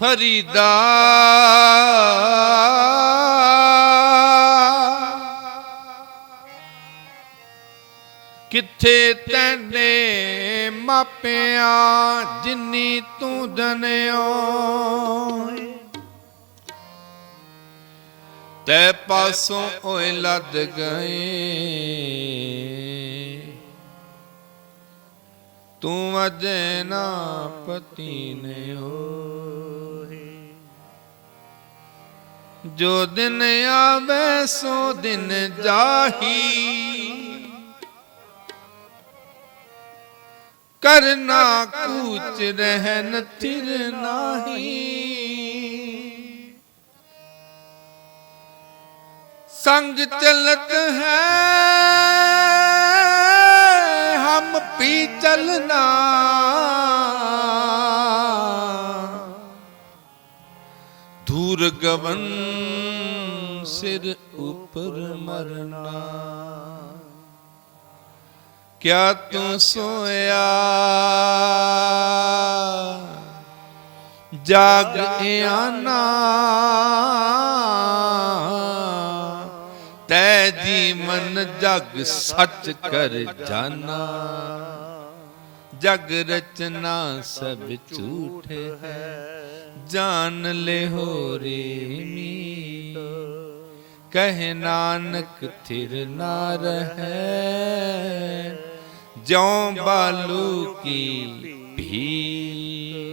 ਫਰੀਦਾ। ਕਿੱਥੇ ਤੈਨੇ ਮਾਪਿਆਂ ਜਿੰਨੀ ਤੂੰ ਦਨਿਓ। ਤੈ ਪਾਸੋਂ ਓਏ ਲੱਦ ਗਏ। ਤੂੰ ਅਜੇ ਨਾ ਪਤੀ ਨੇ ਹੋਏ ਜੋ ਦਿਨ ਆਵੇ ਸੋ ਦਿਨ ਜਾਹੀ। ਕਰਨਾ ਕੂਚ ਰਹਿਨ ਥਿਰ ਨਾਹੀ। ਸੰਗ ਚਲਤ ਹੈ, ਹਮ ਪੀ ਚਲਨਾ ਦੂਰ ਸਿਰ ਉਪਰ ਮਰਨਾ। ਕਿਆ ਤੂੰ ਸੋਇਆ? ਜਾਗ ਆਨਾ ਤੈ ਜੀ ਮਨ ਜਗ ਸੱਚ ਕਰ ਜਾਣਾ ਜਗ ਰਚਨਾ ਸਭ ਝੂਠ ਹੈ। ਜਾਨ ਲੈ ਹੋ ਰੇ ਮੀ ਕਹਿ ਨਾਨਕ ਥਿਰ ਨਾ ਰਹੈ। ਜਿਉ ਬਾਲੂ ਕੀ ਭੀ